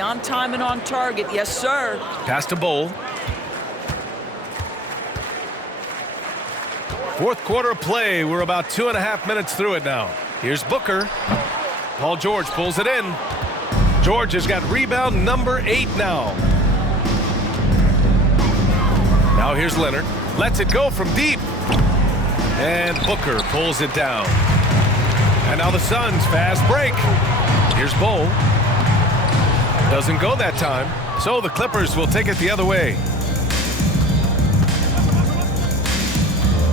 On time and on target, yes, sir. Pass to Bowl. Fourth quarter of play. We're about 2.5 minutes through it now. Here's Booker. Paul George pulls it in. George has got rebound number 8 now. Now here's Leonard. Lets it go from deep. And Booker pulls it down. And now the Suns fast break. Here's Bowl. Doesn't go that time. So the Clippers will take it the other way.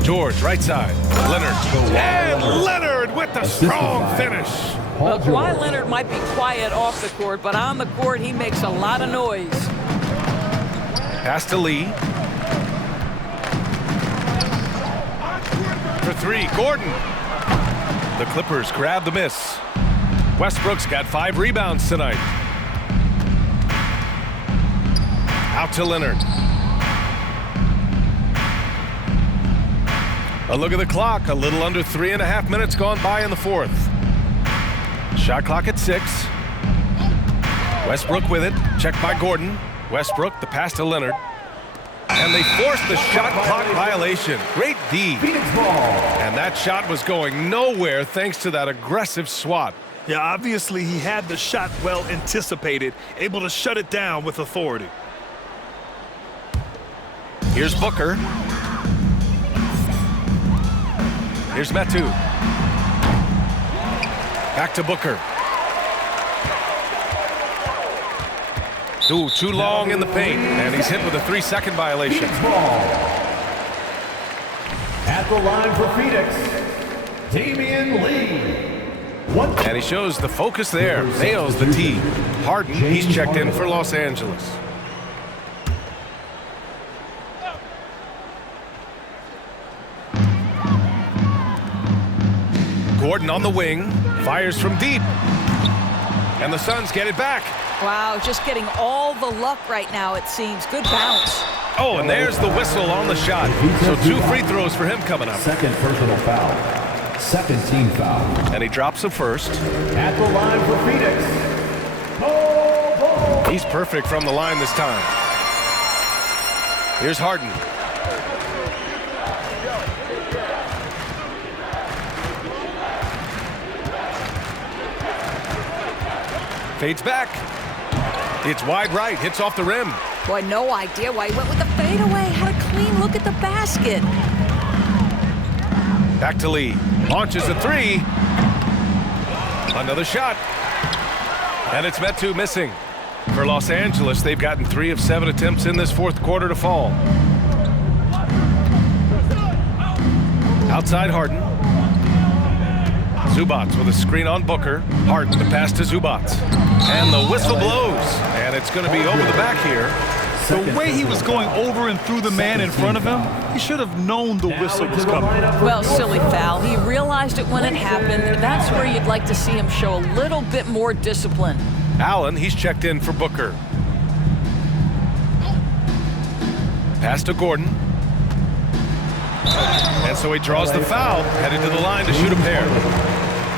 George, right side. Leonard. And Leonard with the strong finish. Well, Kawhi Leonard might be quiet off the court, but on the court, he makes a lot of noise. Pass to Lee. For 3, Gordon. The Clippers grab the miss. Westbrook's got 5 rebounds tonight. Out to Leonard. A look at the clock. A little under 3.5 minutes gone by in the fourth. Shot clock at 6. Westbrook with it. Checked by Gordon. Westbrook, the pass to Leonard. And they forced the shot clock violation. Great D. And that shot was going nowhere thanks to that aggressive swat. Yeah, obviously he had the shot well anticipated, able to shut it down with authority. Here's Booker. Here's Metu. Back to Booker. Ooh, too long in the paint, and he's hit with a 3-second violation. At the line for Phoenix, Damian Lee. And he shows the focus there. Nails the tee. Harden, he's checked in for Los Angeles. Gordon on the wing, fires from deep. And the Suns get it back. Wow, just getting all the luck right now, it seems. Good bounce. Oh, and there's the whistle on the shot. So 2 free throws for him coming up. Second personal foul. Second team foul. And he drops a first. At the line for Phoenix, He's perfect from the line this time. Here's Harden. Fades back. It's wide right, hits off the rim. Boy, no idea why he went with the fadeaway. Had a clean look at the basket. Back to Lee. Launches a 3. Another shot. And it's Metu missing. For Los Angeles, they've gotten 3 of 7 attempts in this fourth quarter to fall. Outside Harden. Zubac with a screen on Booker. Harden the pass to Zubac. And the whistle blows. And it's going to be over the back here. The way he was going over and through the man in front of him, he should have known the whistle was coming. Well, silly foul. He realized it when it happened. That's where you'd like to see him show a little bit more discipline. Allen, he's checked in for Booker. Pass to Gordon. And so he draws the foul, headed to the line to shoot a pair.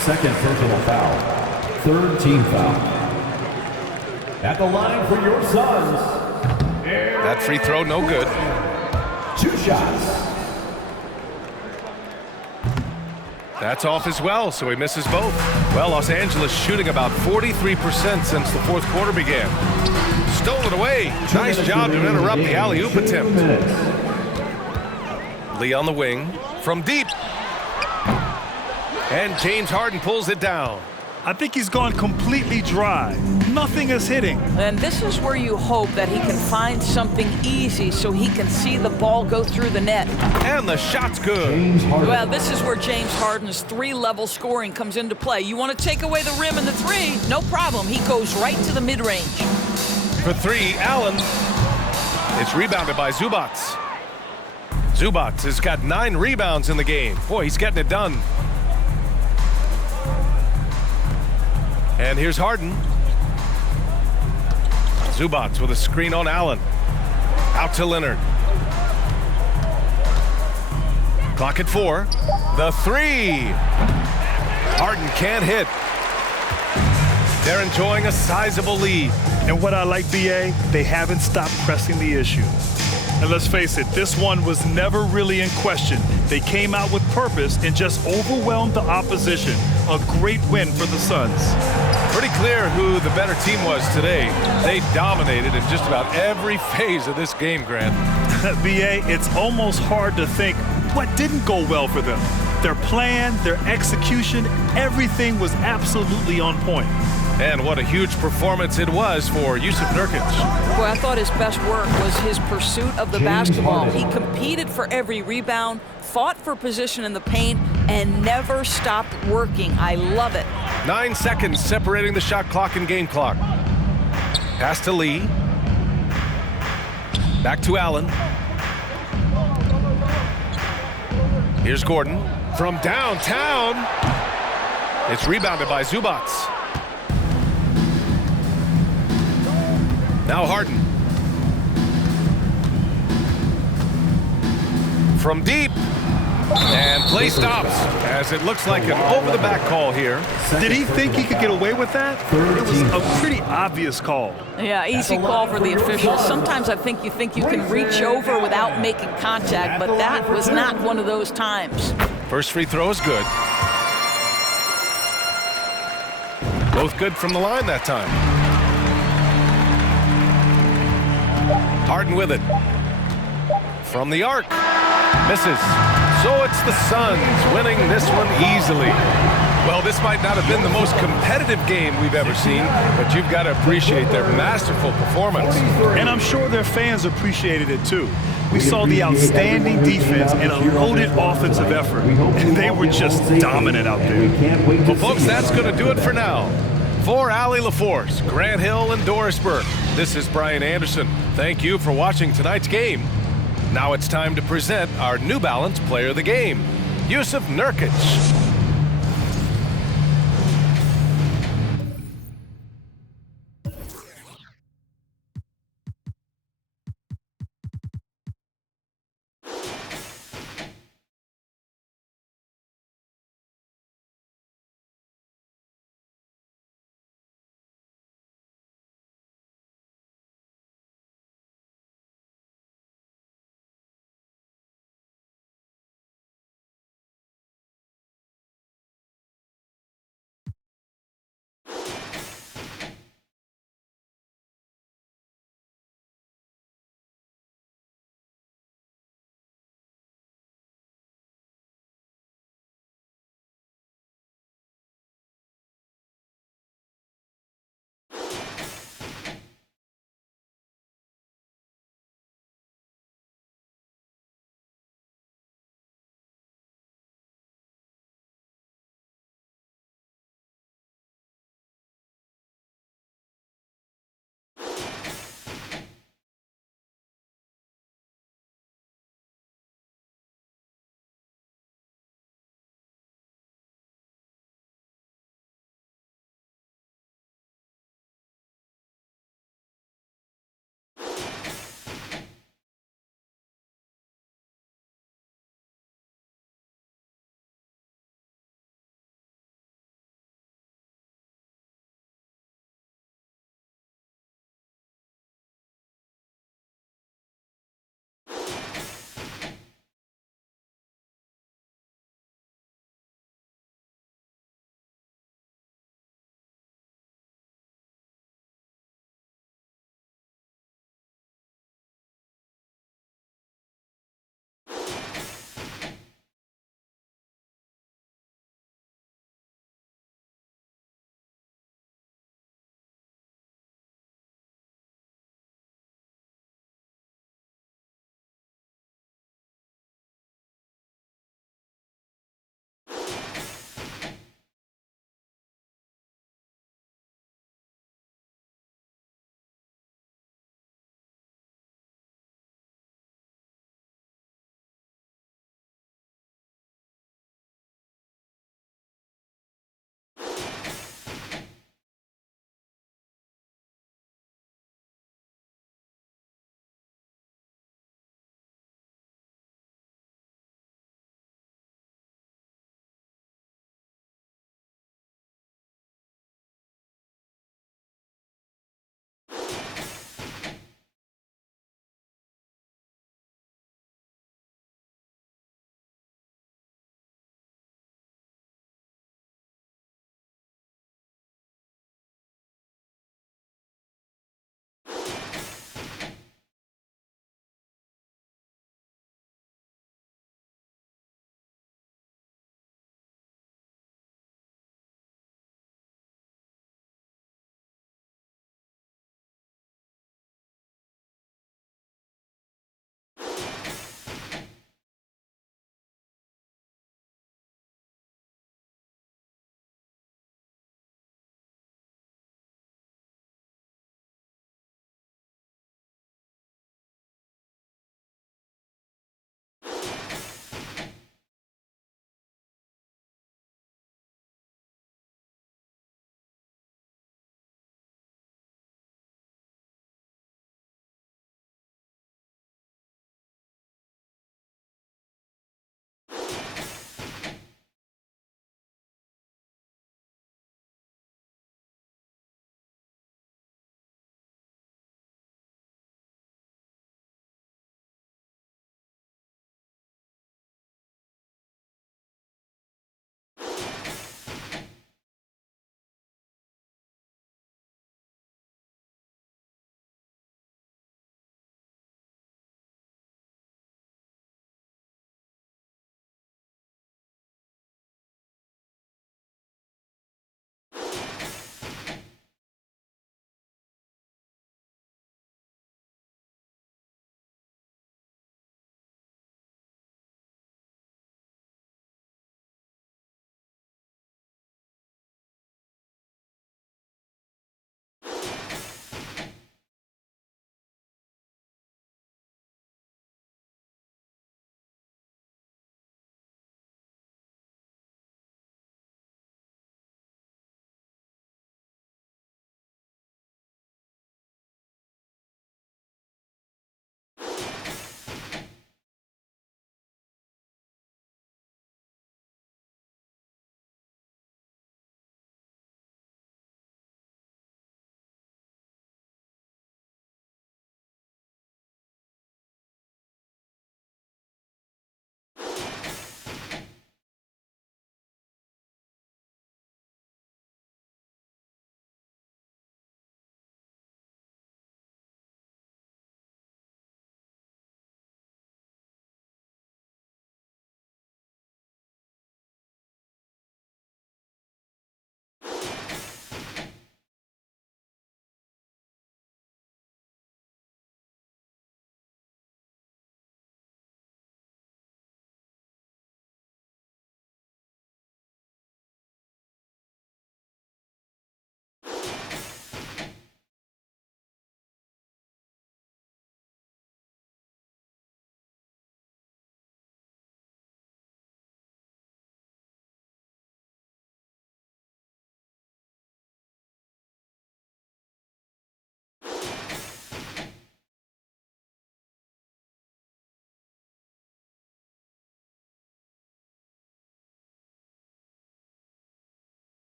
Second personal foul. Third team foul. At the line for your Suns. That free throw, no good. 2 shots. That's off as well, so he misses both. Well, Los Angeles shooting about 43% since the fourth quarter began. Stolen away. Nice job to interrupt the alley-oop attempt. Lee on the wing. From deep. And James Harden pulls it down. I think he's gone completely dry. Nothing is hitting. And this is where you hope that he can find something easy so he can see the ball go through the net. And the shot's good. Well, this is where James Harden's 3-level scoring comes into play. You want to take away the rim and the 3, no problem. He goes right to the mid-range. For 3, Allen. It's rebounded by Zubac. Zubac has got 9 rebounds in the game. Boy, he's getting it done. And here's Harden. Zubac with a screen on Allen. Out to Leonard. Clock at 4. The 3. Harden can't hit. They're enjoying a sizable lead. And what I like, BA, they haven't stopped pressing the issue. And let's face it, this one was never really in question. They came out with purpose and just overwhelmed the opposition. A great win for the Suns. Pretty clear who the better team was today. They dominated in just about every phase of this game, Grant. BA, it's almost hard to think what didn't go well for them. Their plan, their execution, everything was absolutely on point. And what a huge performance it was for Jusuf Nurkic. Boy, I thought his best work was his pursuit of the basketball. He competed for every rebound, fought for position in the paint, and never stopped working. I love it. 9 seconds separating the shot clock and game clock. Pass to Lee. Back to Allen. Here's Gordon from downtown. It's rebounded by Zubac. Now Harden. From deep. And play stops as it looks like an over-the-back call here. Did he think he could get away with that? It was a pretty obvious call. Yeah, easy call for the officials. Sometimes I think you can reach over without making contact, but that was not one of those times. First free throw is good. Both good from the line that time. Harden with it. From the arc. Misses. So it's the Suns winning this one easily. Well, this might not have been the most competitive game we've ever seen, but you've got to appreciate their masterful performance. And I'm sure their fans appreciated it too. We saw the outstanding defense and a loaded offensive effort. And they were just dominant out there. Well, folks, that's going to do it for now. For Allie LaForce, Grant Hill, and Doris Burke, this is Brian Anderson. Thank you for watching tonight's game. Now it's time to present our New Balance Player of the Game, Jusuf Nurkic.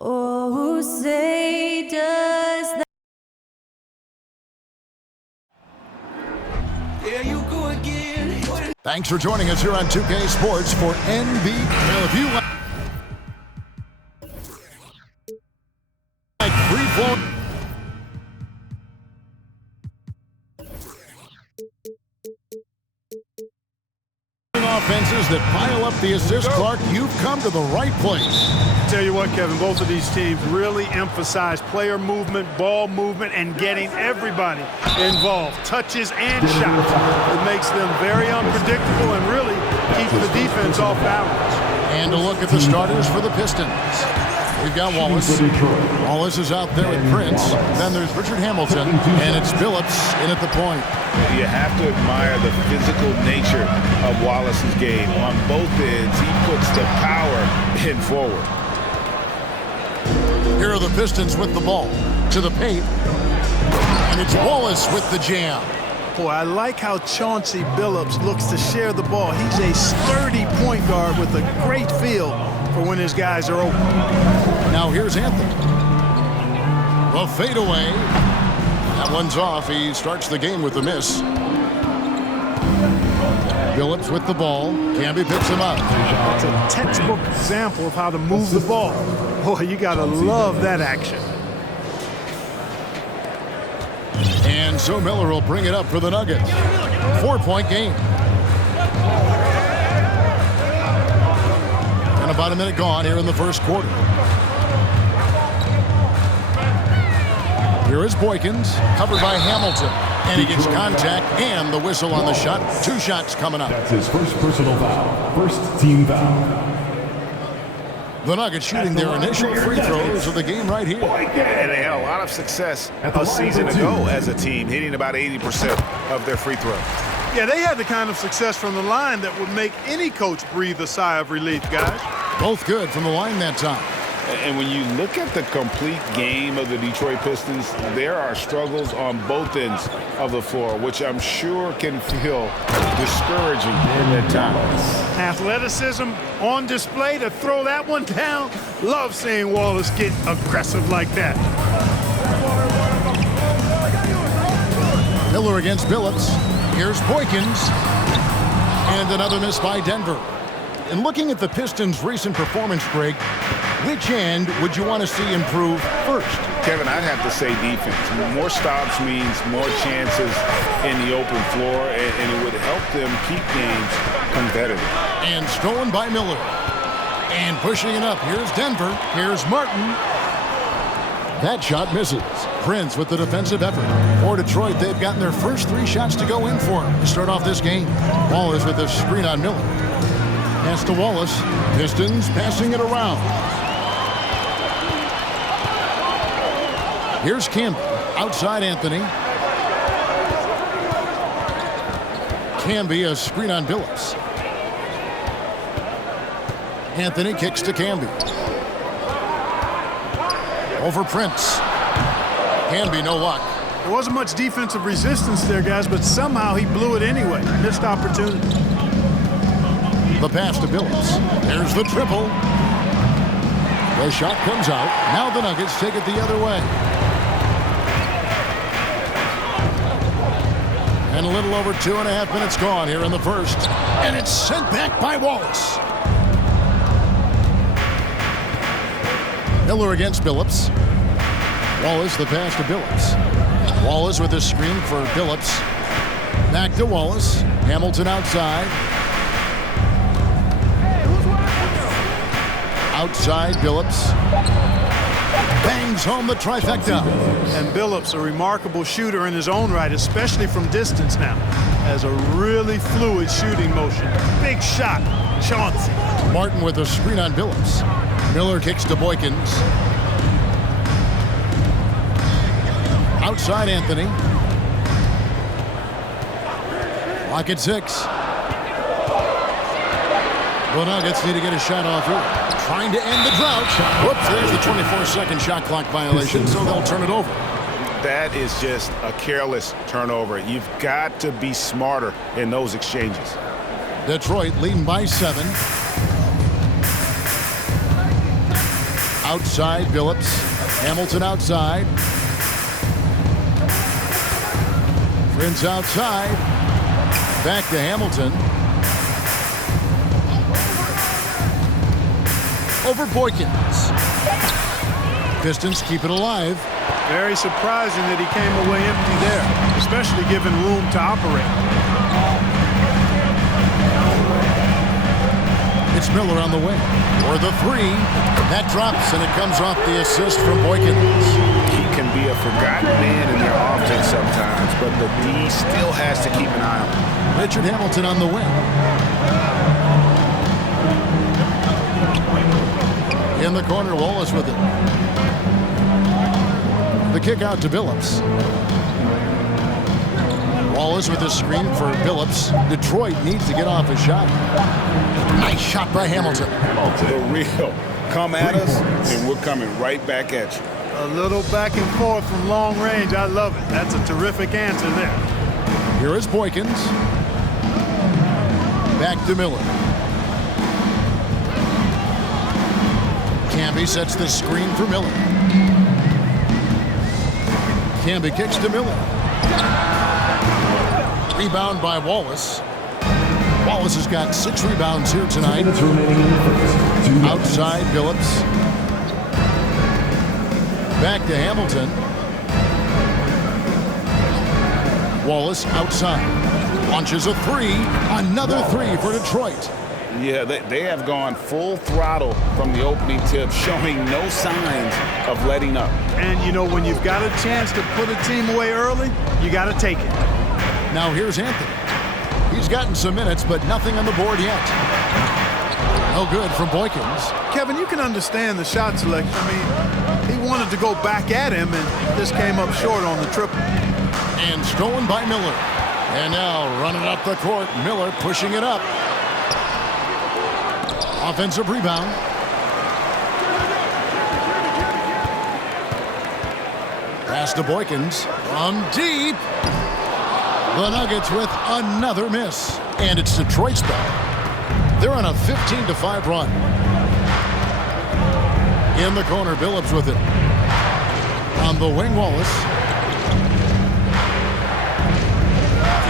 Oh, say does that. There you go again. Thanks for joining us here on 2K Sports for NB. Well, if you like free flow offenses that pile up the assist, Clark, you've come to the right place. Tell you what, Kevin, both of these teams really emphasize player movement, ball movement, and getting everybody involved, touches and shots. It makes them very unpredictable and really keeps the defense off balance. And a look at the starters for the Pistons. We've got Wallace. Wallace is out there with Prince. Then there's Richard Hamilton, and it's Billups in at the point. You have to admire the physical nature of Wallace's game. On both ends, he puts the power in forward. Here are the Pistons with the ball. To the paint. And it's Wallace with the jam. Boy, I like how Chauncey Billups looks to share the ball. He's a sturdy point guard with a great feel for when his guys are open. Now here's Anthony. The fadeaway. That one's off. He starts the game with a miss. Billups with the ball. Camby picks him up. That's a textbook example of how to move the ball. Boy, you got to love that action. And so Miller will bring it up for the Nuggets. 4-point game. And about a minute gone here in the first quarter. Here is Boykins, covered by Hamilton. And he gets contact and the whistle on the shot. 2 shots coming up. That's his first personal foul. First team foul. The Nuggets shooting their initial free throws of the game right here. And they had a lot of success a season ago as a team, hitting about 80% of their free throws. Yeah, they had the kind of success from the line that would make any coach breathe a sigh of relief, guys. Both good from the line that time. And when you look at the complete game of the Detroit Pistons, there are struggles on both ends of the floor, which I'm sure can feel discouraging at times. Athleticism on display to throw that one down. Love seeing Wallace get aggressive like that. Miller against Billups. Here's Boykins. And another miss by Denver. And looking at the Pistons' recent performance, Greg, which end would you want to see improve first? Kevin, I'd have to say defense. More stops means more chances in the open floor, and it would help them keep games competitive. And stolen by Miller. And pushing it up. Here's Denver. Here's Martin. That shot misses. Prince with the defensive effort. For Detroit, they've gotten their first 3 shots to go in for him to start off this game. Wallace with a screen on Miller. Pass to Wallace. Pistons passing it around. Here's Camby. Outside Anthony. Camby, a screen on Billups. Anthony kicks to Camby. Over Prince. Camby, no luck. There wasn't much defensive resistance there, guys, but somehow he blew it anyway. Missed opportunity. The pass to Billups. There's the triple. The shot comes out. Now the Nuggets take it the other way. And a little over 2.5 minutes gone here in the first. And it's sent back by Wallace. Miller against Billups. Wallace, the pass to Billups. Wallace with a screen for Billups. Back to Wallace. Hamilton outside. Outside Billups. Bangs home the trifecta. And Billups, a remarkable shooter in his own right, especially from distance now. Has a really fluid shooting motion. Big shot, Chauncey. Martin with a screen on Billups. Miller kicks to Boykins. Outside Anthony. Clock at 6. The Nuggets need to get a shot off here. Trying to end the drought. Whoops, there's the 24-second shot clock violation, so they'll turn it over. That is just a careless turnover. You've got to be smarter in those exchanges. Detroit leading by 7. Outside, Billups. Hamilton outside. Prince outside. Back to Hamilton. Over Boykins. Pistons keep it alive. Very surprising that he came away empty there, especially given room to operate. It's Miller on the wing. For the three. That drops, and it comes off the assist from Boykins. He can be a forgotten man in their offense sometimes, but the D still has to keep an eye on him. Richard Hamilton on the wing. In the corner, Wallace with it. The kick out to Billups. Wallace with a screen for Billups. Detroit needs to get off a shot. Nice shot by Hamilton. The real. Come at us, and we're coming right back at you. A little back and forth from long range. I love it. That's a terrific answer there. Here is Boykins. Back to Miller. Camby sets the screen for Miller. Camby kicks to Miller. Rebound by Wallace. Wallace has got 6 rebounds here tonight. Outside, Billups. Back to Hamilton. Wallace outside. Launches a 3. Another 3 for Detroit. Yeah, they have gone full throttle from the opening tip, showing no signs of letting up. And, you know, when you've got a chance to put a team away early, you got to take it. Now here's Anthony. He's gotten some minutes, but nothing on the board yet. No good from Boykins. Kevin, you can understand the shot selection. I mean, he wanted to go back at him, and this came up short on the triple. And stolen by Miller. And now running up the court, Miller pushing it up. Offensive rebound. Pass to Boykins. From deep. The Nuggets with another miss. And it's Detroit's ball. They're on a 15-5 run. In the corner, Billups with it. On the wing, Wallace.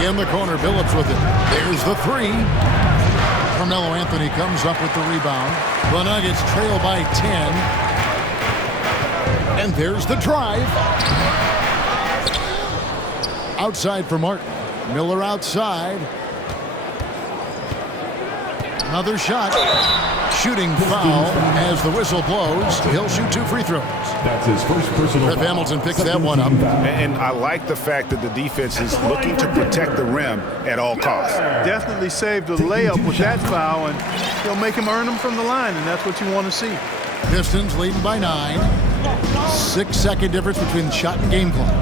In the corner, Billups with it. There's the 3. Carmelo Anthony comes up with the rebound. The Nuggets trail by 10. And there's the drive. Outside for Martin. Miller outside. Another shot. Shooting foul as the whistle blows. He'll shoot 2 free throws. That's his first personal Rip foul. Hamilton picks that one up. And I like the fact that the defense is looking to protect the rim at all costs. Definitely saved a layup with that foul, and he'll make him earn them from the line, and that's what you want to see. Pistons leading by 9. 6-second difference between the shot and game clock.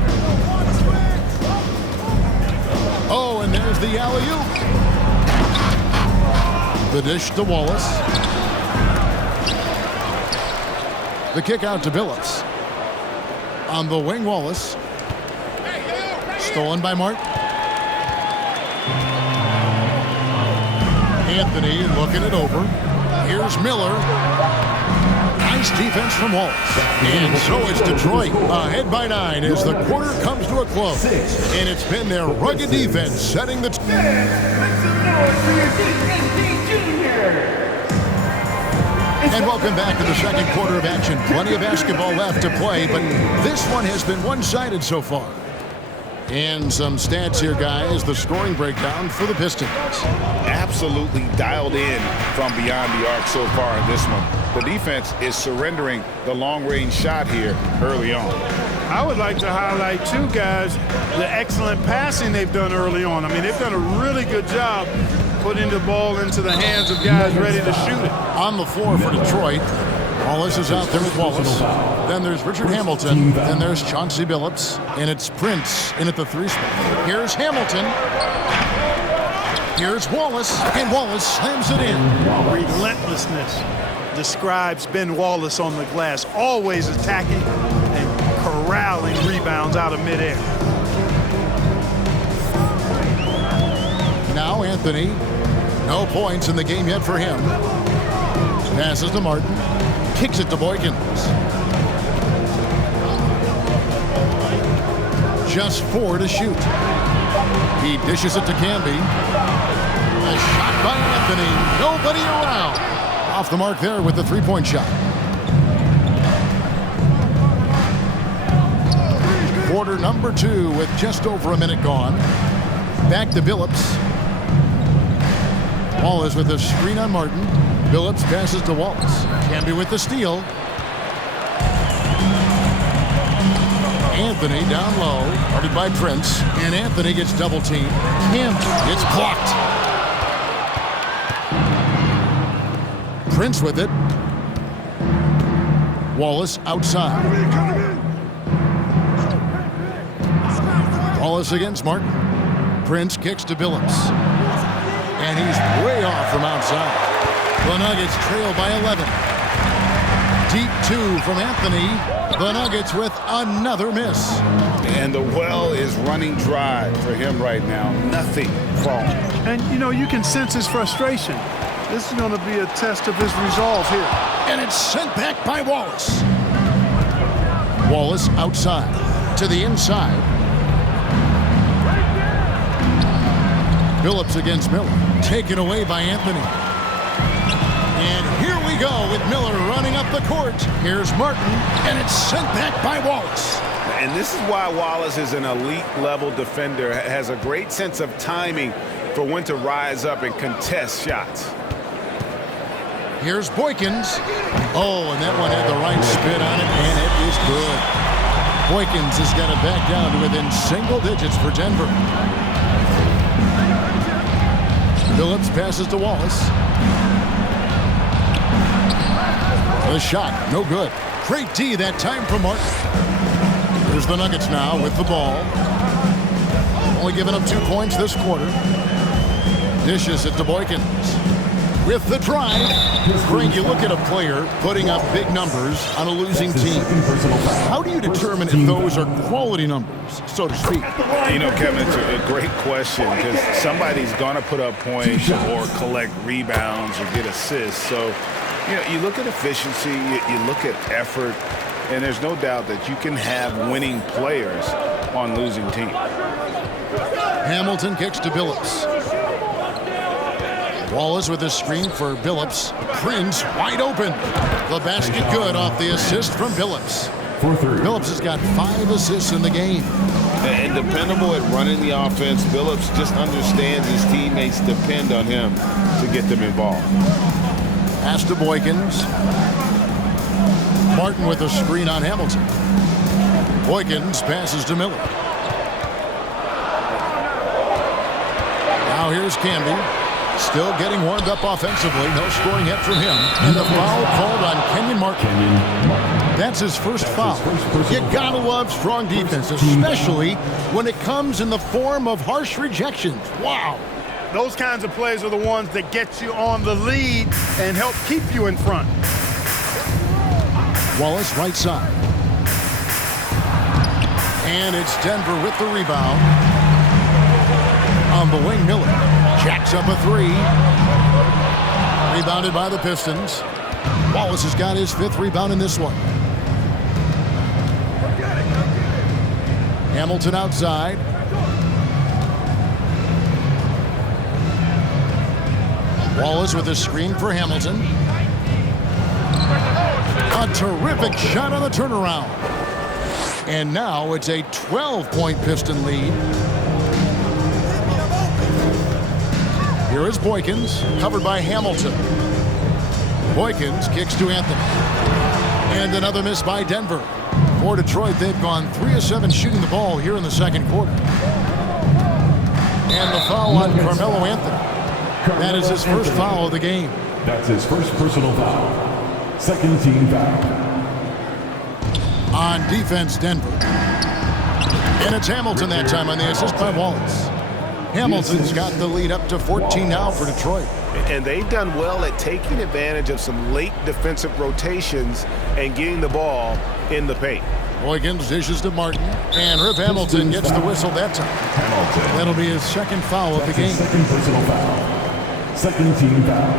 Oh, and there's the alley-oop. The dish to Wallace. The kick out to Billups. On the wing, Wallace. Stolen by Martin. Anthony looking it over. Here's Miller. Nice defense from Wallace. And so it's Detroit ahead by 9 as the quarter comes to a close. And it's been their rugged defense setting the... And welcome back to the second quarter of action. Plenty of basketball left to play, but this one has been one-sided so far. And some stats here, guys. The scoring breakdown for the Pistons. Absolutely dialed in from beyond the arc so far in this one. The defense is surrendering the long-range shot here early on. I would like to highlight, too, guys, the excellent passing they've done early on. I mean, they've done a really good job putting the ball into the hands of guys ready to shoot it. On the floor for Detroit, Wallace is out there with Wallace. Then there's Richard Hamilton. Then there's Chauncey Billups. And it's Prince in at the 3 spot. Here's Hamilton. Here's Wallace. And Wallace slams it in. Relentlessness describes Ben Wallace on the glass. Always attacking and corralling rebounds out of midair. Now Anthony. No points in the game yet for him. Passes to Martin. Kicks it to Boykins. Just 4 to shoot. He dishes it to Camby. A shot by Anthony. Nobody around. Off the mark there with the three-point shot. Quarter number 2 with just over a minute gone. Back to Billups. Wallace with a screen on Martin. Billups passes to Wallace. Camby with the steal. Anthony down low, guarded by Prince, and Anthony gets double teamed. Camby gets blocked. Prince with it. Wallace outside. Wallace against Martin. Prince kicks to Billups. And he's way off from outside. The Nuggets trail by 11. Deep 2 from Anthony. The Nuggets with another miss. And the well is running dry for him right now. Nothing falling. And, you know, you can sense his frustration. This is going to be a test of his resolve here. And it's sent back by Wallace. Wallace outside. To the inside. Billups against Miller. Taken away by Anthony. And here we go with Miller running up the court. Here's Martin, and it's sent back by Wallace. And this is why Wallace is an elite-level defender, has a great sense of timing for when to rise up and contest shots. Here's Boykins. Oh, and that one had the right spin on it, and it is good. Boykins has got it back down to within single digits for Denver. Billups passes to Wallace. The shot, no good. Great D that time from Martin. Here's the Nuggets now with the ball. Only giving up 2 points this quarter. Dishes it to Boykins. With the drive. Frank, you look at a player putting up big numbers on a losing team. How do you determine if those are quality numbers, so to speak? You know, Kevin, it's a great question because somebody's going to put up points or collect rebounds or get assists. So, you know, you look at efficiency, you look at effort, and there's no doubt that you can have winning players on losing teams. Hamilton kicks to Billups. Wallace with a screen for Billups. Prince wide open. The basket good off the assist from Billups. Billups has got 5 assists in the game. And dependable at running the offense. Billups just understands his teammates depend on him to get them involved. Pass to Boykins. Martin with a screen on Hamilton. Boykins passes to Miller. Now here's Camby. Still getting warmed up offensively. No scoring yet from him. And the foul called on Kenyon Martin. That's his first foul. You gotta love strong defense, especially when it comes in the form of harsh rejections. Wow. Those kinds of plays are the ones that get you on the lead and help keep you in front. Wallace right side. And it's Denver with the rebound. On the wing, Miller jacks up a 3. Rebounded by the Pistons. Wallace has got his 5th rebound in this one. Hamilton outside. Wallace with a screen for Hamilton. A terrific shot on the turnaround. And now it's a 12-point Piston lead. Here is Boykins, covered by Hamilton. Boykins kicks to Anthony. And another miss by Denver. For Detroit, they've gone 3 of 7 shooting the ball here in the second quarter. And the foul on Carmelo Anthony. That is his first foul of the game. That's his first personal foul. Second team foul. On defense, Denver. And it's Hamilton that time on the assist by Wallace. Hamilton's got the lead up to 14 now for Detroit. And they've done well at taking advantage of some late defensive rotations and getting the ball in the paint. Boykins dishes to Martin, and Rip Hamilton gets the whistle that time. That'll be his second foul of the game. Second personal foul. Second team foul.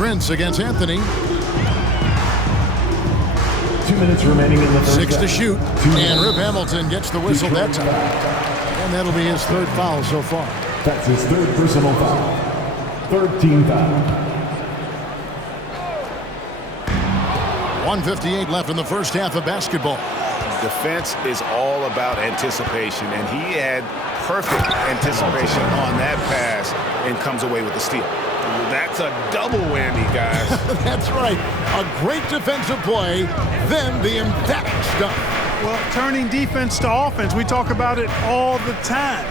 Prince against Anthony. 2 minutes remaining in the third. 6 to shoot. And Rip Hamilton gets the whistle that time. And that'll be his third foul so far. That's his third personal foul. Third team foul. 1:58 left in the first half of basketball. Defense is all about anticipation, and he had perfect anticipation on that pass and comes away with the steal. That's a double whammy, guys. That's right. A great defensive play, then the emphatic stuff. Well, turning defense to offense, we talk about it all the time.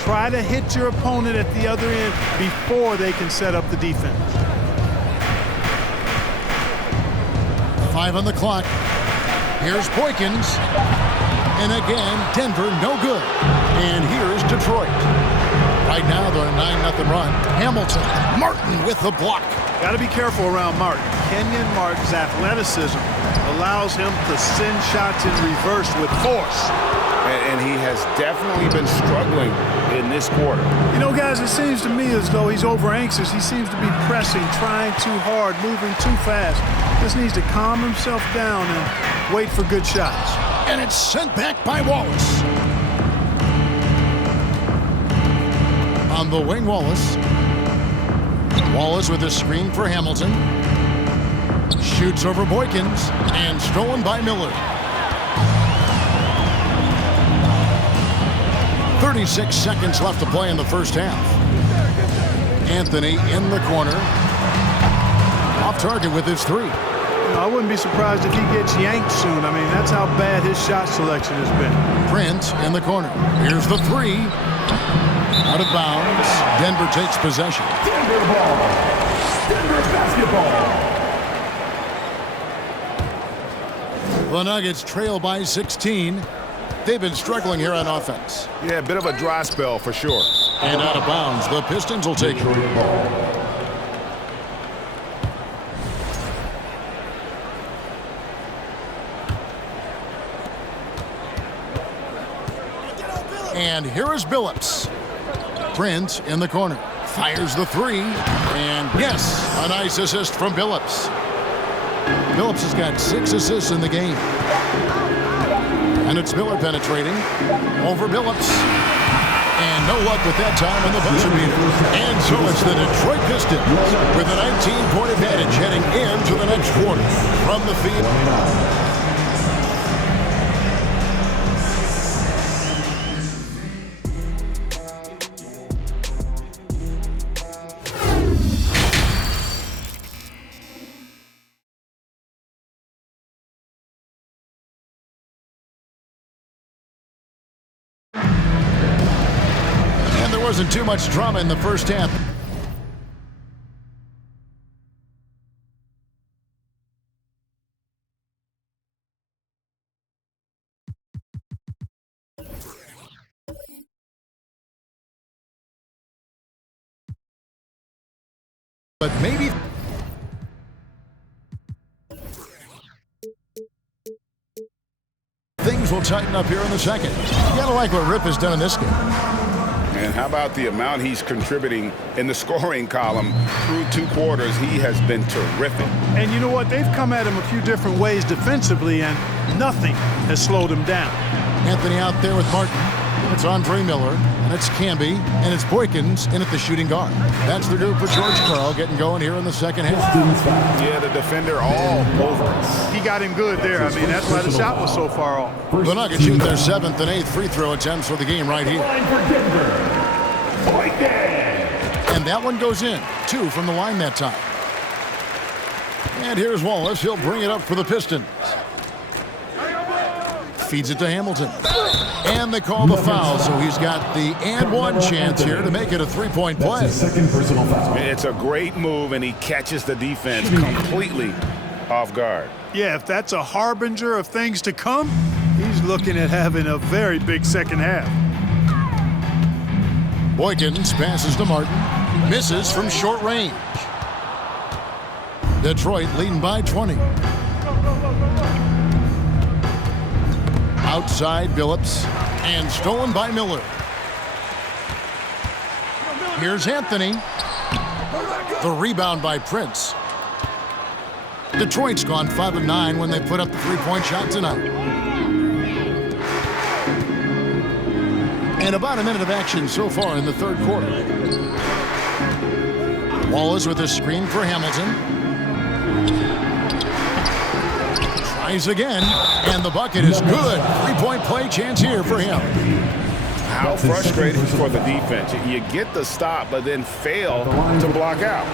Try to hit your opponent at the other end before they can set up the defense. 5 on the clock. Here's Boykins. And again, Denver no good. And here's Detroit. Right now, they're on a 9-0 run. Hamilton, Martin with the block. Got to be careful around Martin. Kenyon Martin's athleticism allows him to send shots in reverse with force. And he has definitely been struggling in this quarter. You know, guys, it seems to me as though he's over anxious. He seems to be pressing, trying too hard, moving too fast. Just needs to calm himself down and wait for good shots. And it's sent back by Wallace. On the wing, Wallace. Wallace with a screen for Hamilton. Shoots over Boykins and stolen by Miller. 36 seconds left to play in the first half. Anthony in the corner. Off target with his three. I wouldn't be surprised if he gets yanked soon. I mean, that's how bad his shot selection has been. Prince in the corner. Here's the three. Out of bounds. Denver takes possession. Denver ball. Denver basketball. The Nuggets trail by 16. They've been struggling here on offense. Yeah, a bit of a dry spell for sure. And out of bounds, the Pistons will take it. And here is Billups. Prince in the corner. Fires the three. And yes, a nice assist from Billups. Billups has got 6 assists in the game. And it's Miller penetrating. Over Billups. And no luck with that time on the buzzer beater. And so it's the Detroit Pistons with a 19-point advantage heading into the next quarter. From the field. Wasn't too much drama in the first half. But maybe things will tighten up here in the second. You gotta like what Rip has done in this game. And how about the amount he's contributing in the scoring column through 2 quarters? He has been terrific. And you know what? They've come at him a few different ways defensively, and nothing has slowed him down. Anthony out there with Martin. It's Andre Miller, and it's Camby, and it's Boykins in at the shooting guard. That's the group for George Karl getting going here in the second half. Yeah, the defender all over us. He got him good there. I mean, that's why the shot was so far off. The Nuggets shoot their 7th and 8th free throw attempts for the game right here. And that one goes in. 2 from the line that time. And here's Wallace. He'll bring it up for the Pistons. Feeds it to Hamilton. And they call the foul, so he's got the and one chance here to make it a 3-point play. That's his second personal foul. It's a great move, and he catches the defense completely off guard. Yeah, if that's a harbinger of things to come, he's looking at having a very big second half. Boykins passes to Martin. Misses from short range. Detroit leading by 20. Outside Billups. And stolen by Miller. Here's Anthony. The rebound by Prince. Detroit's gone 5 of 9 when they put up the three-point shot tonight. And about a minute of action so far in the third quarter. Wallace with a screen for Hamilton. Tries again, and the bucket is good. Three-point play chance here for him. How frustrating for the defense. You get the stop, but then fail to block out.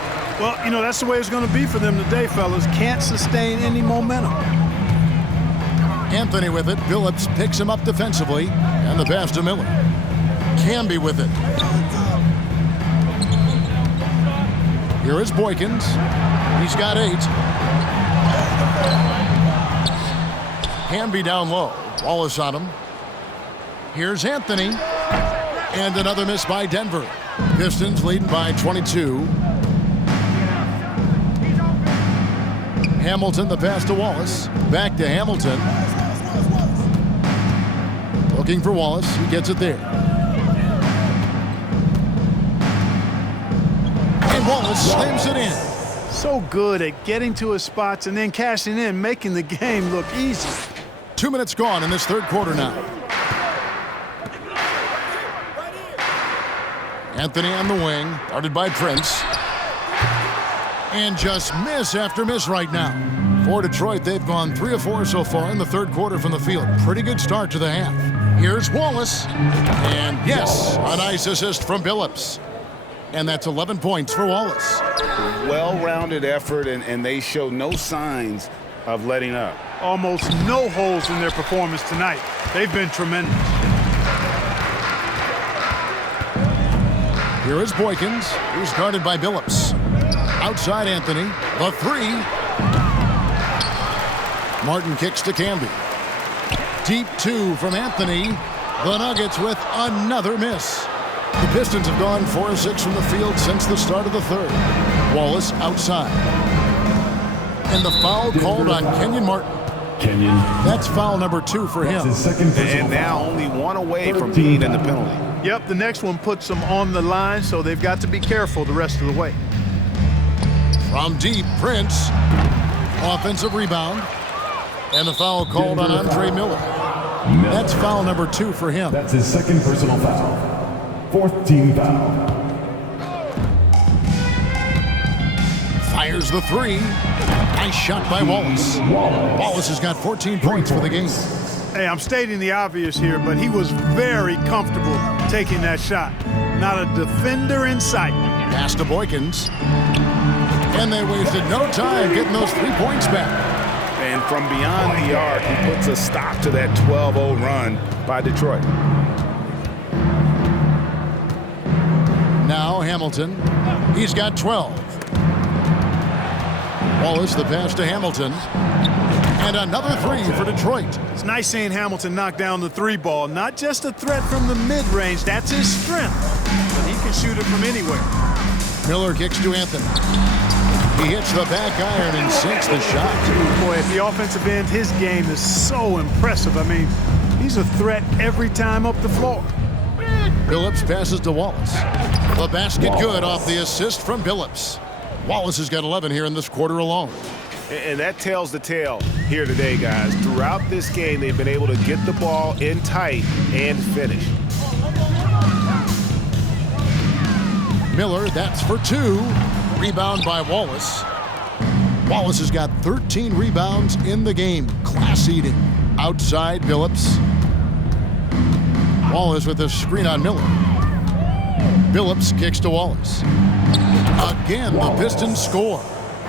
Well, you know, that's the way it's going to be for them today, fellas. Can't sustain any momentum. Anthony with it. Phillips picks him up defensively, and the pass to Miller. Camby with it. Here is Boykins. He's got 8. Camby down low. Wallace on him. Here's Anthony. And another miss by Denver. Pistons leading by 22. Hamilton, the pass to Wallace. Back to Hamilton. Looking for Wallace. He gets it there. And Wallace slams it in. So good at getting to his spots and then cashing in, making the game look easy. 2 minutes gone in this third quarter now. Anthony on the wing, guarded by Prince. And just miss after miss right now. For Detroit, they've gone 3 of 4 so far in the third quarter from the field. Pretty good start to the half. Here's Wallace. And yes, a nice assist from Phillips. And that's 11 points for Wallace. Well-rounded effort, and they show no signs of letting up. Almost no holes in their performance tonight. They've been tremendous. Here is Boykins. He's guarded by Phillips. Outside Anthony. The 3. Martin kicks to Camby. Deep 2 from Anthony. The Nuggets with another miss. The Pistons have gone 4 of 6 from the field since the start of the third. Wallace outside. And the foul called on Kenyon Martin. That's foul number 2 for him. And now only 1 away from being in the penalty. Yep, the next one puts them on the line, so they've got to be careful the rest of the way. From deep, Prince. Offensive rebound. And the foul called on Andre Miller. That's foul number 2 for him. That's his second personal foul. 4th team foul. Fires the 3. Nice shot by Wallace. Wallace has got 14 points for the game. Hey, I'm stating the obvious here, but he was very comfortable taking that shot. Not a defender in sight. Pass to Boykins. And they wasted no time getting those 3 points back. And from beyond the arc, he puts a stop to that 12-0 run by Detroit. Now Hamilton. He's got 12. Wallace, the pass to Hamilton. And another 3 for Detroit. It's nice seeing Hamilton knock down the 3 ball. Not just a threat from the mid-range. That's his strength. But he can shoot it from anywhere. Miller kicks to Anthony. He hits the back iron and sinks the shot. Boy, at the offensive end, his game is so impressive. I mean, he's a threat every time up the floor. Phillips passes to Wallace. The basket good off the assist from Phillips. Wallace has got 11 here in this quarter alone. And that tells the tale here today, guys. Throughout this game, they've been able to get the ball in tight and finish. Miller, that's for 2. Rebound by Wallace. Wallace has got 13 rebounds in the game. Class eating. Outside Phillips. Wallace with a screen on Miller. Phillips kicks to Wallace. Again, the Pistons score.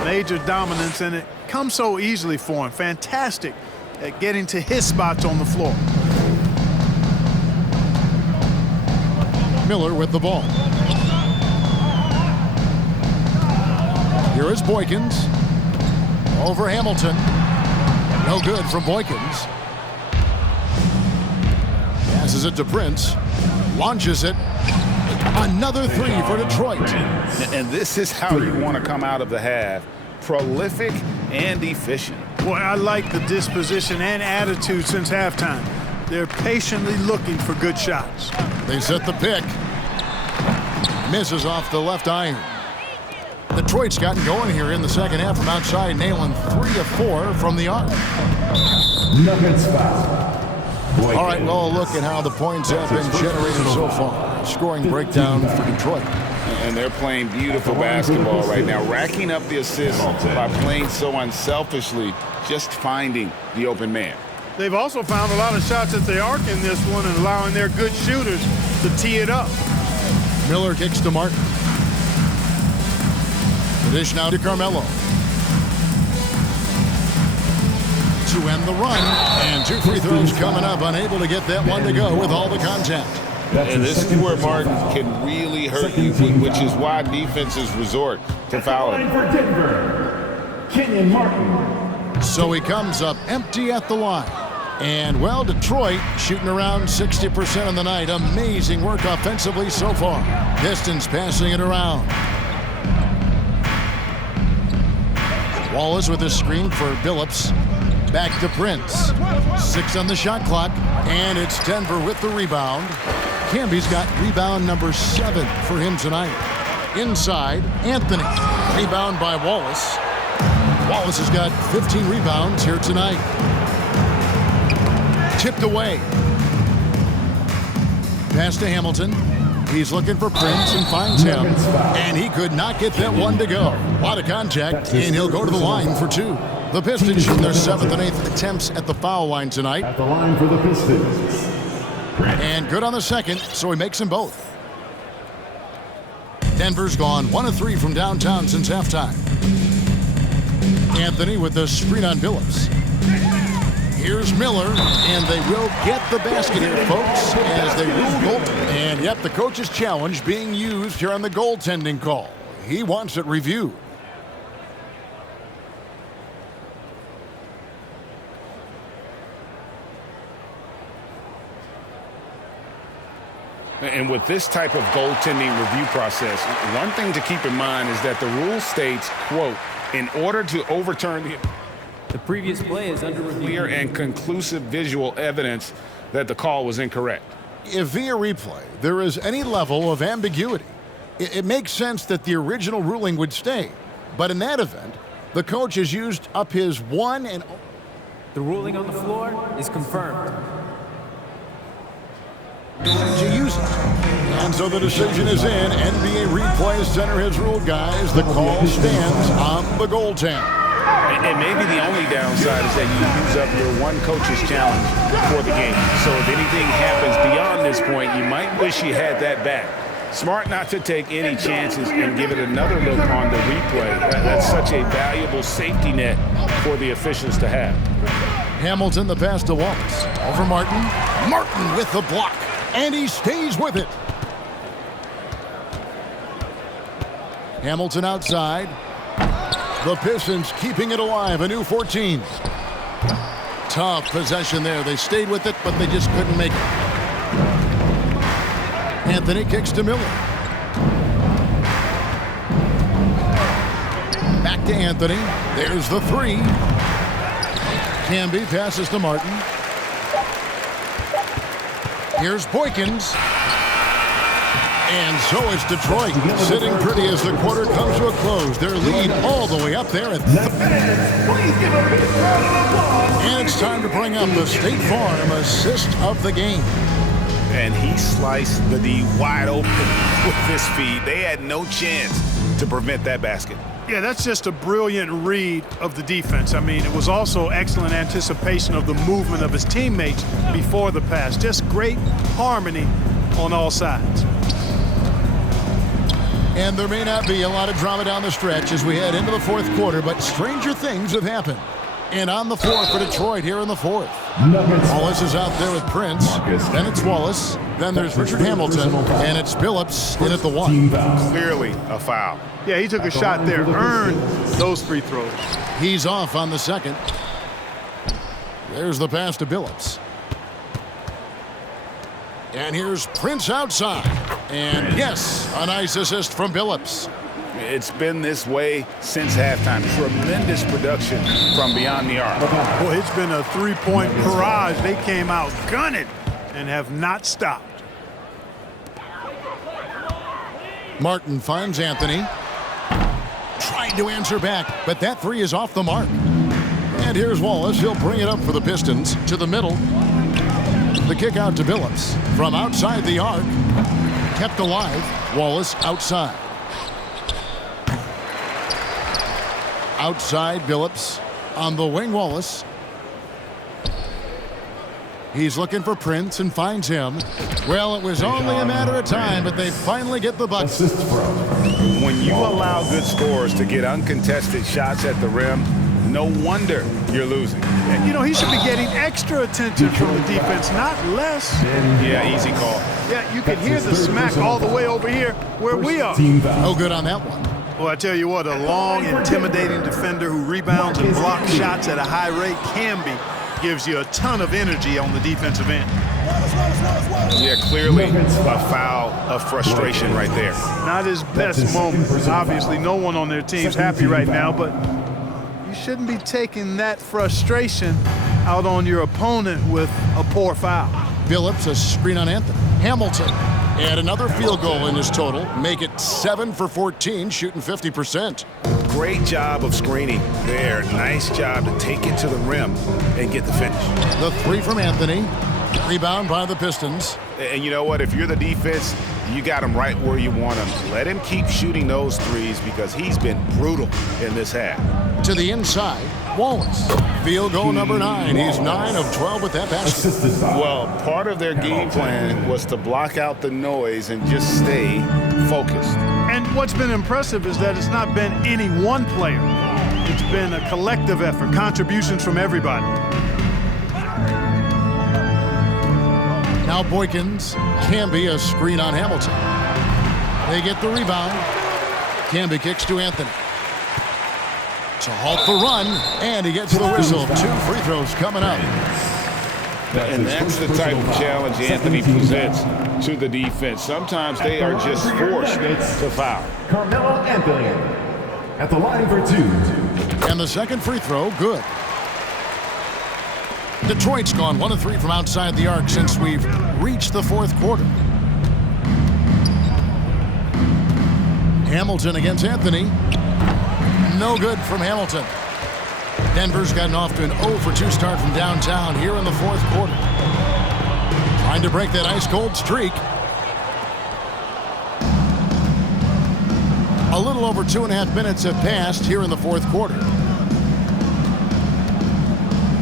Major dominance, and it comes so easily for him. Fantastic at getting to his spots on the floor. Miller with the ball. Here is Boykins. Over Hamilton. No good from Boykins. Passes it to Prince. Launches it. Another 3 for Detroit. And this is how you want to come out of the half. Prolific and efficient. Boy, I like the disposition and attitude since halftime. They're patiently looking for good shots. They set the pick. Misses off the left iron. Detroit's gotten going here in the second half from outside, nailing 3 of 4 from the arc. Nuggets foul. All right, well, look at how the points have been generated so far. Scoring breakdown for Detroit. And they're playing beautiful basketball right now, racking up the assists by playing so unselfishly, just finding the open man. They've also found a lot of shots at the arc in this one and allowing their good shooters to tee it up. Miller kicks to Martin. The dish now to Carmelo. To end the run, and 2 free throws coming up, unable to get that one to go with all the contact. And this is where Martin can really hurt you, which is why defenses resort to fouling. For Denver, Kenyon Martin. So he comes up empty at the line. And, well, Detroit shooting around 60% of the night. Amazing work offensively so far. Pistons passing it around. Wallace with a screen for Billups. Back to Prince. 6 on the shot clock. And it's Denver with the rebound. Camby's got rebound number 7 for him tonight. Inside, Anthony. Rebound by Wallace. Wallace has got 15 rebounds here tonight. Tipped away. Pass to Hamilton. He's looking for Prince and finds him. And he could not get that one to go. A lot of contact, and he'll go to the line for 2. The Pistons shooting their 7th and 8th attempts at the foul line tonight. At the line for the Pistons. And good on the second, so he makes them both. Denver's gone 1 of 3 from downtown since halftime. Anthony with the screen on Billups. Here's Miller, and they will get the basket here, folks, as they rule goal. And yep, the coach's challenge being used here on the goaltending call. He wants it reviewed. And with this type of goaltending review process, one thing to keep in mind is that the rule states, quote, in order to overturn the previous play is under review. Clear and conclusive visual evidence that the call was incorrect. If via replay there is any level of ambiguity, it makes sense that the original ruling would stay. But in that event, the coach has used up his one and... The ruling on the floor is confirmed. To use it. And so the decision is in. NBA Replay Center has ruled, guys. The call stands on the goaltend. And maybe the only downside is that you use up your one coach's challenge for the game. So if anything happens beyond this point, you might wish you had that back. Smart not to take any chances and give it another look on the replay. That's such a valuable safety net for the officials to have. Hamilton, the pass to Wallace. Over Martin. Martin with the block. And he stays with it. Hamilton outside. The Pistons keeping it alive, a new 14. Tough possession there. They stayed with it, but they just couldn't make it. Anthony kicks to Miller. Back to Anthony. There's the 3. Camby passes to Martin. Here's Boykins. And so it's Detroit sitting pretty as the quarter comes to a close. Their lead all the way up there at And it's time to bring up the State Farm assist of the game. And he sliced the D wide open with his feed. They had no chance to prevent that basket. Yeah, that's just a brilliant read of the defense. I mean, it was also excellent anticipation of the movement of his teammates before the pass. Just great harmony on all sides. And there may not be a lot of drama down the stretch as we head into the fourth quarter, but stranger things have happened. And on the floor for Detroit here in the fourth. Wallace is out there with Prince. Then it's Wallace. Then there's Richard Hamilton. And it's Billups in at the 1. Clearly a foul. Yeah, he took a shot there, earned those free throws. He's off on the second. There's the pass to Billups. And here's Prince outside. And yes, a nice assist from Billups. It's been this way since halftime. Tremendous production from beyond the arc. Boy, it's been a three-point barrage. They came out gunning and have not stopped. Martin finds Anthony. trying to answer back, but that three is off the mark. And here's Wallace. He'll bring it up for the Pistons to the middle. The kick out to Billups from outside the arc. Kept alive. Wallace outside. Outside Billups. On the wing, Wallace. He's looking for Prince and finds him. Well, it was only a matter of time, but they finally get the bucket. When you allow good scorers to get uncontested shots at the rim, no wonder you're losing. And, you know, he should be getting extra attention from the defense, not less. Yeah, easy call. Yeah, you can hear the smack all the way over here where we are. No good on that one. Well, I tell you what, a long, intimidating defender who rebounds and blocks shots at a high rate gives you a ton of energy on the defensive end. Yeah, clearly a foul of frustration right there. Not his best moment. Obviously, no one on their team's happy right now, but you shouldn't be taking that frustration out on your opponent with a poor foul. Billups, a screen on Anthony. Hamilton, and another field goal in his total. Make it 7 for 14, shooting 50%. Great job of screening there. Nice job to take it to the rim and get the finish. The three from Anthony. Rebound by the Pistons. And you know what? If you're the defense, you got him right where you want him. Let him keep shooting those threes because he's been brutal in this half. To the inside, Wallace. Field goal number 9. He's 9 of 12 with that basket. Well, part of their game plan was to block out the noise and just stay focused. And what's been impressive is that it's not been any one player. It's been a collective effort, contributions from everybody. Now Boykins, Camby, a screen on Hamilton. They get the rebound. Camby kicks to Anthony. To halt the run, and he gets the whistle. 2 free throws coming up. And that's the type of challenge Anthony presents to the defense. Sometimes they are just forced to foul. Carmelo Anthony at the line for 2. And the second free throw, good. Detroit's gone 1 of 3 from outside the arc since we've reached the fourth quarter. Hamilton against Anthony. No good from Hamilton. Denver's gotten off to an 0 for 2 start from downtown here in the fourth quarter. Trying to break that ice-cold streak. A little over 2.5 minutes have passed here in the fourth quarter.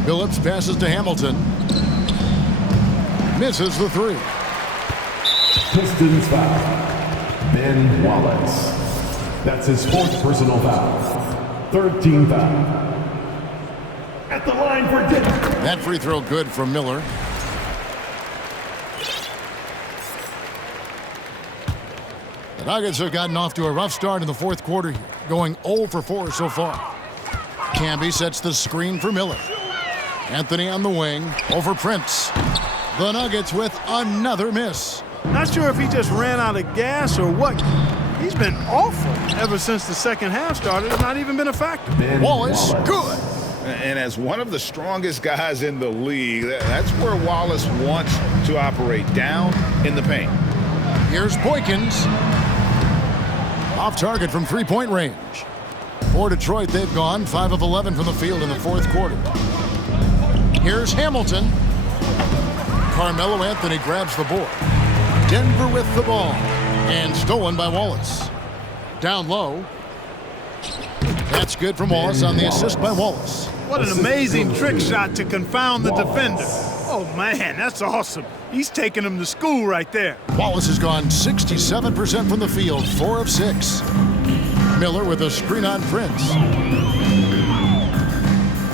Billups passes to Hamilton. Misses the 3. Pistons foul. Ben Wallace. That's his 4th personal foul. 3rd team foul. At the line for Denver. That free throw good from Miller. The Nuggets have gotten off to a rough start in the fourth quarter here, going 0 for 4 so far. Camby sets the screen for Miller. Anthony on the wing, over Prince. The Nuggets with another miss. Not sure if he just ran out of gas or what. He's been awful ever since the second half started. It's not even been a factor. Wallace, good. And as one of the strongest guys in the league, that's where Wallace wants to operate, down in the paint. Here's Boykins. Off target from three-point range. For Detroit, they've gone 5 of 11 from the field in the fourth quarter. Here's Hamilton. Carmelo Anthony grabs the board. Denver with the ball. And stolen by Wallace. Down low. That's good from Wallace on the assist by Wallace. What an amazing trick shot to confound the defender. Oh, man, that's awesome. He's taking him to school right there. Wallace has gone 67% from the field, 4 of 6. Miller with a screen on Prince.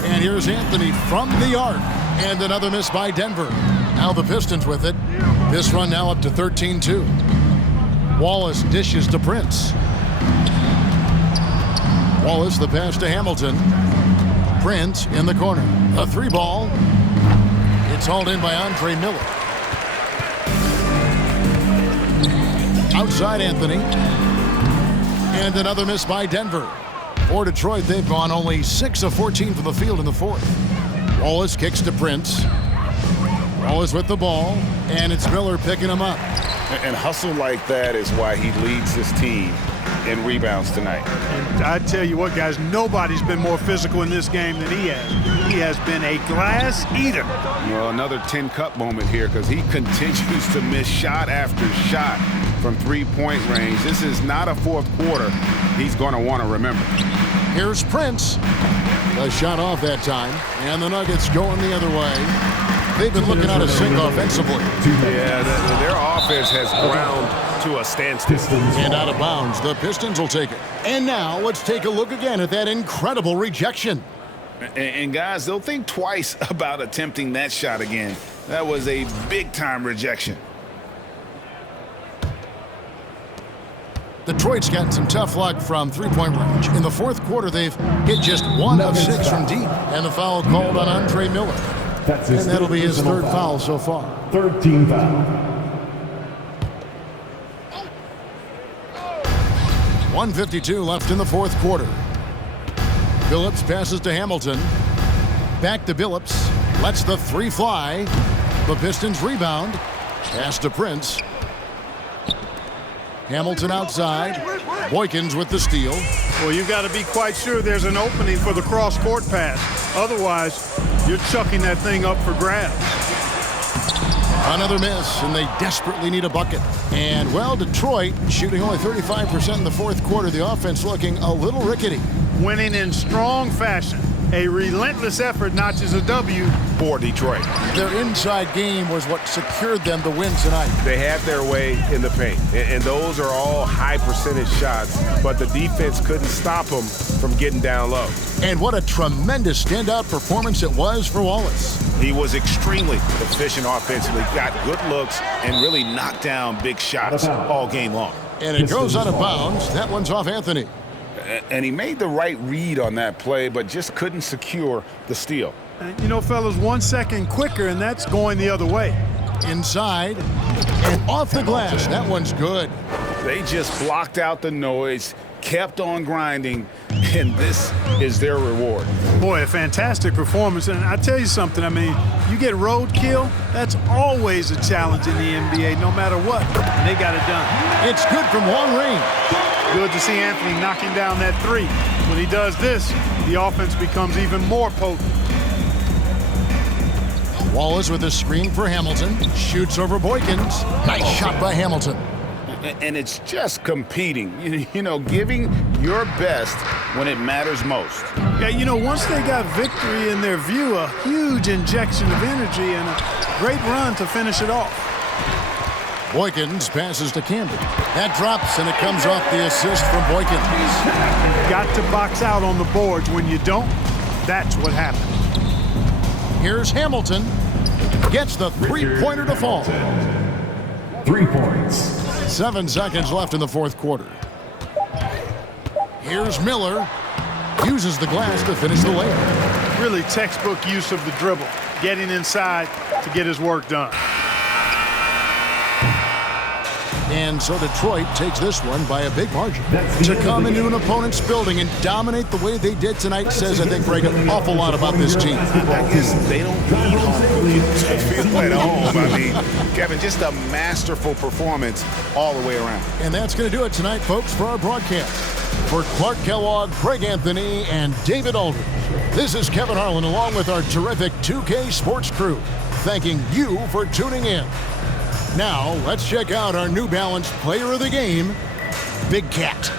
And here's Anthony from the arc. And another miss by Denver. Now the Pistons with it. This run now up to 13-2. Wallace dishes to Prince. Wallace the pass to Hamilton. Prince in the corner. A 3-ball. It's hauled in by Andre Miller. Outside Anthony. And another miss by Denver. For Detroit, they've gone only 6 of 14 from the field in the fourth. Wallace kicks to Prince. Wallace with the ball, and it's Miller picking him up. And hustle like that is why he leads his team in rebounds tonight. And I tell you what, guys, nobody's been more physical in this game than he has. He has been a glass eater. Well, another 10-cup moment here because he continues to miss shot after shot from three-point range. This is not a fourth quarter he's going to want to remember. Here's Prince. A shot off that time, and the Nuggets going the other way. They've been looking out of sync offensively. Yeah, their offense has ground to a standstill. And out of bounds, the Pistons will take it. And now let's take a look again at that incredible rejection. And guys, they'll think twice about attempting that shot again. That was a big-time rejection. Detroit's gotten some tough luck from three-point range. In the fourth quarter, they've hit just 1 of 6 from deep. And the foul called on Andre Miller. And that'll be his third foul so far. Third team foul. 1:52 left in the fourth quarter. Billups passes to Hamilton. Back to Billups. Lets the three fly. The Pistons rebound. Pass to Prince. Hamilton outside. Boykins with the steal. Well, you've got to be quite sure there's an opening for the cross-court pass. Otherwise, you're chucking that thing up for grabs. Another miss, and they desperately need a bucket. And, well, Detroit shooting only 35% in the fourth quarter. The offense looking a little rickety. Winning in strong fashion. A relentless effort notches a W for Detroit. Their inside game was what secured them to win tonight. They had their way in the paint, and those are all high percentage shots, but the defense couldn't stop them from getting down low. And what a tremendous standout performance it was for Wallace. He was extremely efficient offensively, got good looks, and really knocked down big shots all game long. And it goes out of bounds. That one's off Anthony. And he made the right read on that play, but just couldn't secure the steal. You know, fellas, 1 second quicker, and that's going the other way. Inside and off the glass. That one's good. They just blocked out the noise, kept on grinding, and this is their reward. Boy, a fantastic performance. And I tell you something, I mean, you get roadkill, that's always a challenge in the NBA, no matter what. And they got it done. It's good from long range. Good to see Anthony knocking down that three. When he does this, the offense becomes even more potent. Wallace with a screen for Hamilton. Shoots over Boykins. Nice shot by Hamilton. And it's just competing, you know, giving your best when it matters most. Yeah, you know, once they got victory in their view, a huge injection of energy and a great run to finish it off. Boykins passes to Camden. That drops, and it comes off the assist from Boykins. You've got to box out on the boards. When you don't, that's what happens. Here's Hamilton. Gets the three-pointer to fall. 3 points. 7 seconds left in the fourth quarter. Here's Miller. Uses the glass to finish the layup. Really textbook use of the dribble. Getting inside to get his work done. And so Detroit takes this one by a big margin. To come into an opponent's building and dominate the way they did tonight says, I think, Greg, an awful lot about this team. I guess they don't need home to feel at home. I mean, Kevin, just a masterful performance all the way around. And that's going to do it tonight, folks, for our broadcast. For Clark Kellogg, Greg Anthony, and David Aldridge, this is Kevin Harlan along with our terrific 2K Sports crew, thanking you for tuning in. Now, let's check out our New Balance player of the game, Big Cat.